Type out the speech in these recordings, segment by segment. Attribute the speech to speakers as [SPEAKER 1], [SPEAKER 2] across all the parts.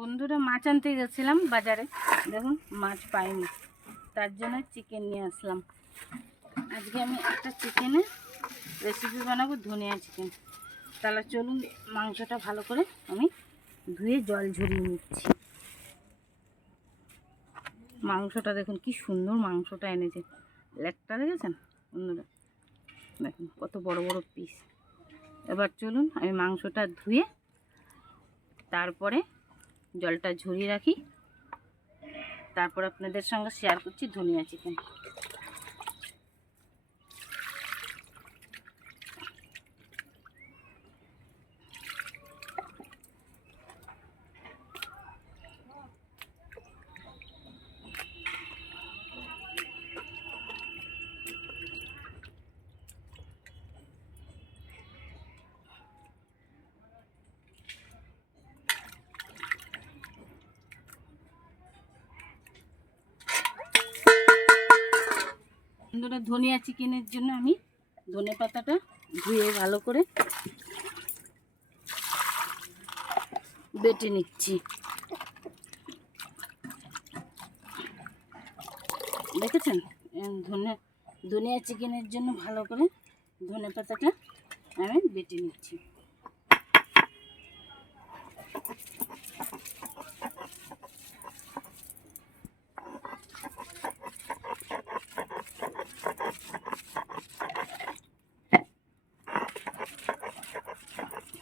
[SPEAKER 1] বন্ধুরা মাছ আনতে গেছিলাম বাজারে। দেখুন, মাছ পাইনি। তার জন্য চিকেন নিয়ে আসলাম। আজকে আমি একটা চিকেনের রেসিপি বানাবো, ধনিয়া চিকেন তাহলে চলুন মাংসটা ভালো করে আমি ধুয়ে জল ঝরিয়ে নিচ্ছি। মাংসটা দেখুন, কি সুন্দর মাংসটা এনেছে। লেগটা দেখেছেন বন্ধুরা? দেখুন, কত বড় বড় পিস এবার চলুন আমি মাংসটা ধুয়ে তারপরে জলটা ঝরিয়ে রাখি। তারপর আপনাদের সঙ্গে শেয়ার করছি ধনিয়া চিকেন বন্ধুরা ধনিয়া চিকেনের জন্য আমি ধনে পাতাটা ধুয়ে ভালো করে বেটে নিচ্ছি। দেখেছেন? ধনে ধনিয়া চিকেনের জন্য ভালো করে ধনে পাতাটা আমি বেটে নিচ্ছি।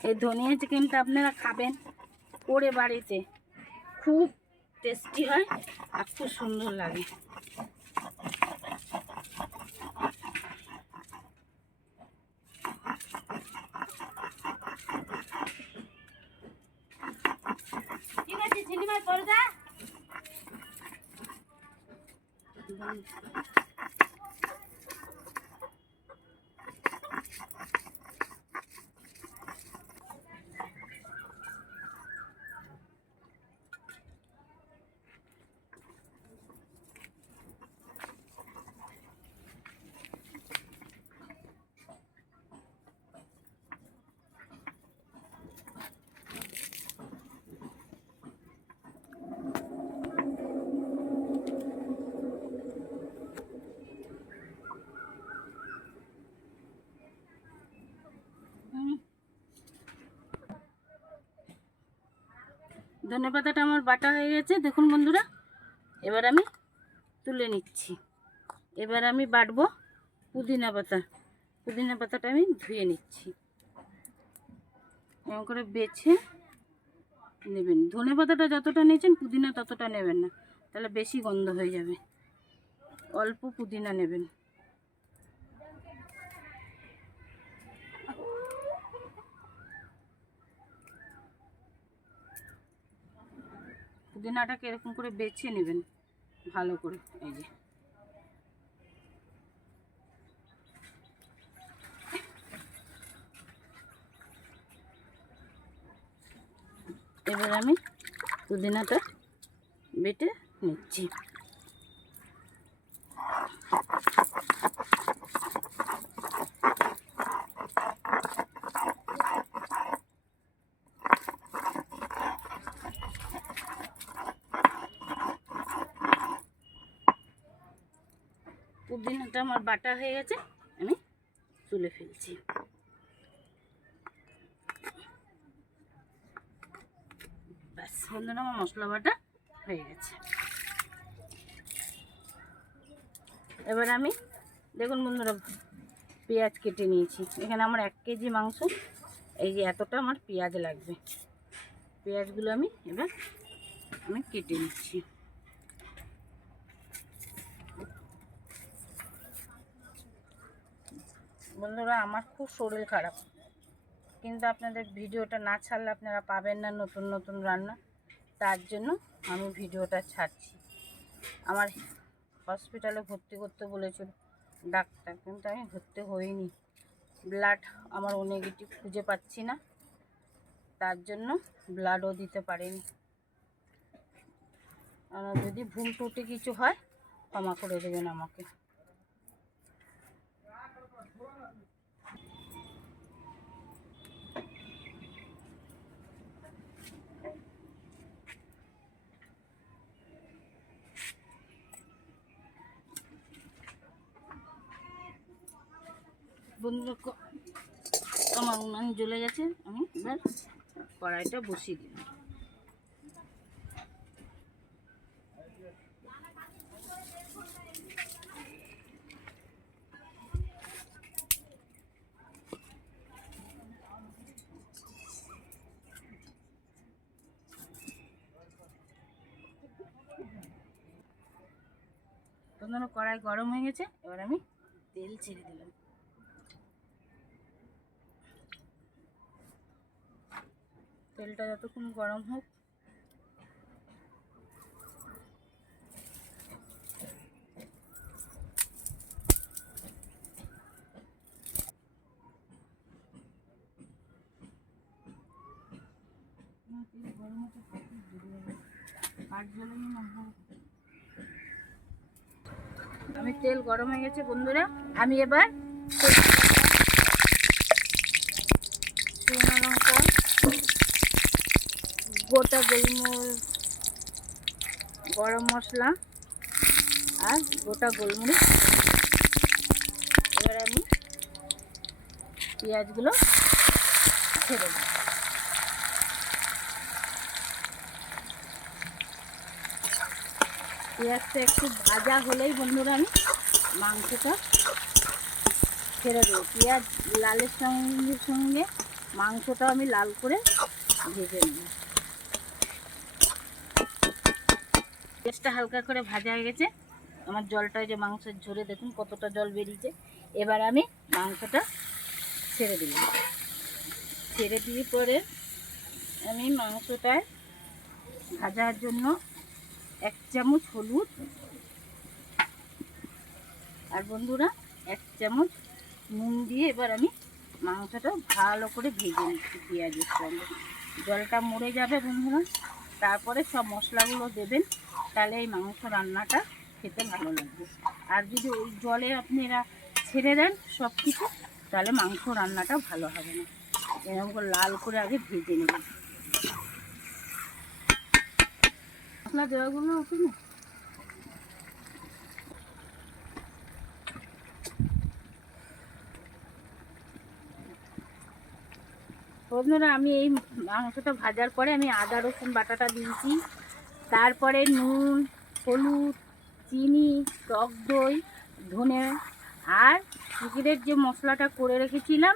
[SPEAKER 1] এই ধনিয়া চিকেনটা আপনারা খাবেন করে বাড়িতে। খুব টেস্টি হয় আর খুব সুন্দর লাগে। ঠিক আছে ধনে পাতাটা আমার বাটা হয়ে গেছে। দেখুন বন্ধুরা, এবার আমি তুলে নিচ্ছি। এবার আমি বাটবো পুদিনা পাতা। পুদিনা পাতাটা আমি ধুয়ে নিচ্ছি। এমন করে বেছে নেবেন। ধনে পাতাটা যতটা নিয়েছেন পুদিনা ততটা নেবেন না, তাহলে বেশি গন্ধ হয়ে যাবে। অল্প পুদিনা নেবেন। পুদিনাটাকে এরকম করে বেছে নেবেন ভালো করে এই যে। এবার আমি পুদিনাটা বেটে নিচ্ছি পুদিনাটা আমার বাটা হয়ে গেছে, আমি তুলে ফেলছি। ব্যাস, বন্ধুরা, আমার মশলা বাটা হয়ে গেছে। এবার আমি, দেখুন বন্ধুরা, পেঁয়াজ কেটে নিয়েছি। এখানে আমার এক কেজি মাংস, এই যে এতটা আমার পেঁয়াজ লাগবে। পেঁয়াজগুলো আমি এবার, আমি কেটে নিচ্ছি। বন্ধুরা, আমার খুব শরীর খারাপ। কিন্তু আপনাদের ভিডিওটা না ছাড়লে আপনারা পাবেন না নতুন নতুন রান্না। তার জন্য আমি ভিডিওটা ছাড়ছি। আমার হসপিটালে ভর্তি করতে বলেছিল ডাক্তার, কিন্তু আমি ভর্তি হইনি। ব্লাড আমার ও নেগেটিভ খুঁজে পাচ্ছি না। তার জন্য ব্লাডও দিতে পারিনি। যদি ভুল টুটি কিছু হয়, ক্ষমা করে দেবেন আমাকে। বন্ধুরা আমার উনান জ্বলে গেছে, আমি এবার কড়াইটা বসিয়ে দিলাম। বন্ধুরা, কড়াই গরম হয়ে গেছে, এবার আমি তেল ছেড়ে দিলাম। তেলটা যতক্ষণ গরম হোক। আমি তেল গরম হয়ে গেছে বন্ধুরা। আমি এবার গোটা গোলমরিচ গরম মশলা আর গোটা গোলমরিচ। এবার আমি পেঁয়াজগুলো ছেড়ে দিই পেঁয়াজটা একটু ভাজা হলেই বন্ধুরা আমি মাংসটা ছেড়ে দেবো। পেঁয়াজ লালের সঙ্গে সঙ্গে মাংসটা আমি লাল করে ভেজে নেব। পেঁয়াজটা হালকা করে ভাজা হয়ে গেছে। আমার জলটা যে মাংসের ঝরে দেখুন কতটা জল বেরিয়েছে। এবার আমি মাংসটা ছেড়ে দিলাম। ছেড়ে দিয়ে পরে আমি মাংসটায় ভাজার জন্য এক চামচ হলুদ আর বন্ধুরা এক চামচ নুন দিয়ে এবার আমি মাংসটা ভালো করে ভেজে নিচ্ছি পেঁয়াজের সঙ্গে। জলটা মরে যাবে বন্ধুরা। তারপরে সব মশলাগুলো দেবেন। তাহলে এই মাংস রান্নাটা খেতে ভালো লাগবে। আর যদি ওই জলে আপনারা ছেড়ে দেন সব কিছু তাহলে মাংস রান্নাটা ভালো হবে না। এরকম করে লাল করে আগে ভেজে নেবেন মশলা দেওয়াগুলো ওকে না? আমি এই মাংসটা ভাজার পরে আমি আদা, রসুন, বাটাটা দিয়েছি। তারপরে নুন, হলুদ, চিনি, টক দই, ধনে আর চিকেনের যে মশলাটা করে রেখেছিলাম,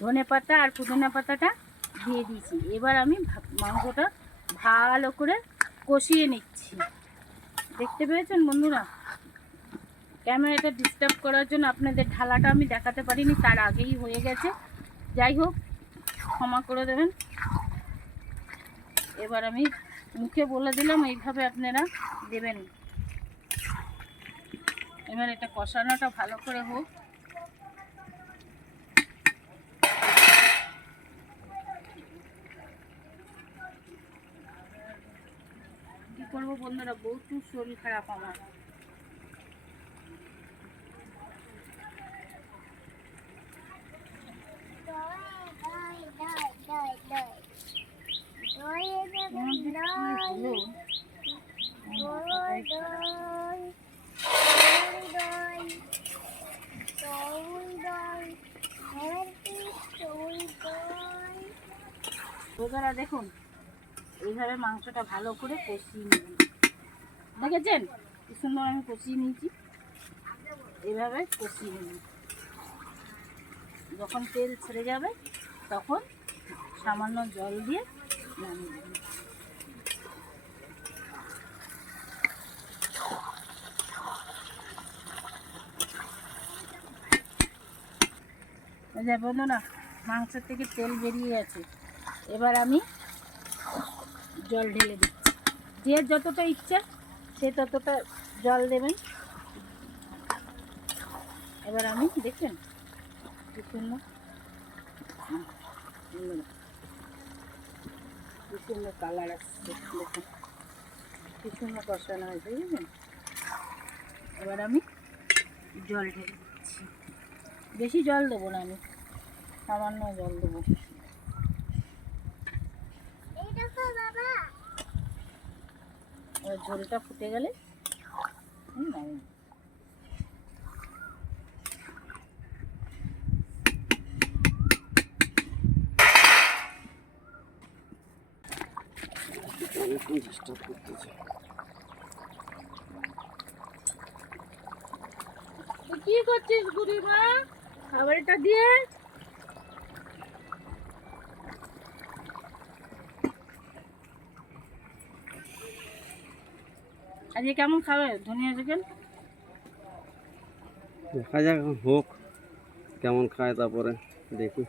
[SPEAKER 1] ধনে পাতা আর পুদিনা পাতাটা দিয়ে দিয়েছি। এবার আমি মাংসটা ভালো করে কষিয়ে নিচ্ছি। দেখতে পেয়েছেন বন্ধুরা? ক্যামেরাটা ডিস্টার্ব করার জন্য আপনাদের ঢালাটা আমি দেখাতে পারিনি, তার আগেই হয়ে গেছে। যাই হোক, ক্ষমা করে দেবেন। এবার আমি মুখে বলে দিলাম, এইভাবে আপনারা দেবেন। এবার এটা কষানোটা ভালো করে হোক। কি করব বন্ধুরা বহুত শরীর খারাপ আমার যে কি হলো? আমার মাথাটাই খারাপ। বন্ধুরা দেখুন, এইভাবে মাংসটা ভালো করে কষিয়ে নেবেন। দেখেছেন? কি সুন্দর আমি কষিয়ে নিয়েছি। এইভাবে কষিয়ে নেবেন। যখন তেল ছেড়ে যাবে, তখন সামান্য জল দিয়ে নামিয়ে দেবেন যে বন্ধুরা, মাংসের থেকে তেল বেরিয়ে আছে এবার আমি জল ঢেলে দিচ্ছি। যে যতটা ইচ্ছা সে ততটা জল দেবেন। এবার আমি দেখছেন কি সুন্দর কালার আসছে, দেখুন। কি সুন্দর কষানো হয়েছে, বুঝলেন? এবার আমি জল ঢেলে দিচ্ছি। বেশি জল দেবো না আমি, সামান্য জল দেবো। ঝোলটা ফুটে গেলে কি করছিস বুড়িমা? খাবারটা দিয়ে আজকে কেমন খাবে? ধনিয়া চিকেন
[SPEAKER 2] দেখা যাক এখন হোক। কেমন খায় তারপরে দেখি।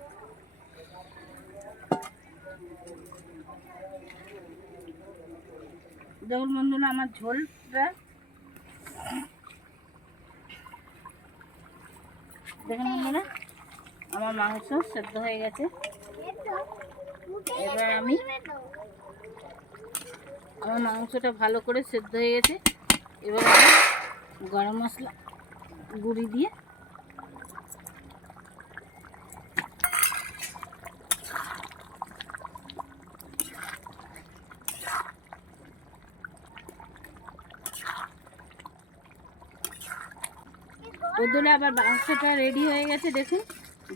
[SPEAKER 1] দেখুন বন্ধুরা আমার ঝোলটা দেখুন বন্ধুরা আমার মাংস সেদ্ধ হয়ে গেছে। এবার আমি আমার মাংসটা ভালো করে সেদ্ধ হয়ে গেছে। এবার আমি গরম মশলা গুঁড়ি দিয়ে ওদের আবার মাংসটা রেডি হয়ে গেছে, দেখুন,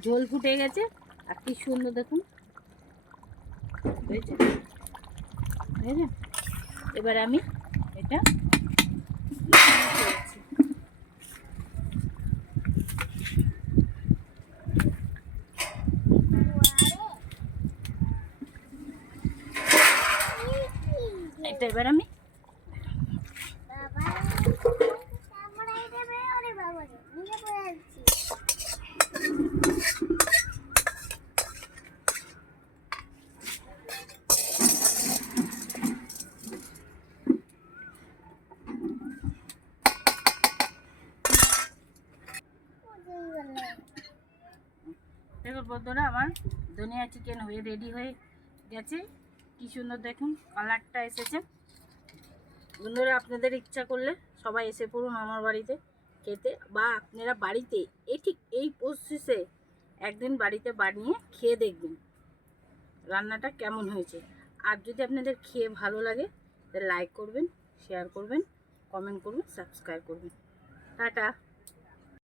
[SPEAKER 1] ঝোল ফুটে গেছে, আর কি সুন্দর, দেখুন। হয়েছে? বুঝলেন এবার আমি এটা। এটা এবার আমি দেখুন বন্ধুরা আমার ধনিয়া চিকেন হয়ে রেডি হয়ে গেছে। কি সুন্দর দেখুন কালারটা এসেছে। বন্ধুরা, আপনাদের ইচ্ছা করলে সবাই এসে পড়ুন আমার বাড়িতে খেতে, বা আপনারা বাড়িতে এই ঠিক এই প্রসেসে একদিন বাড়িতে বানিয়ে খেয়ে দেখবেন রান্নাটা কেমন হয়েছে। আর যদি আপনাদের খেয়ে ভালো লাগে, তাহলে লাইক করবেন শেয়ার করবেন কমেন্ট করবেন সাবস্ক্রাইব করবেন। টাটা।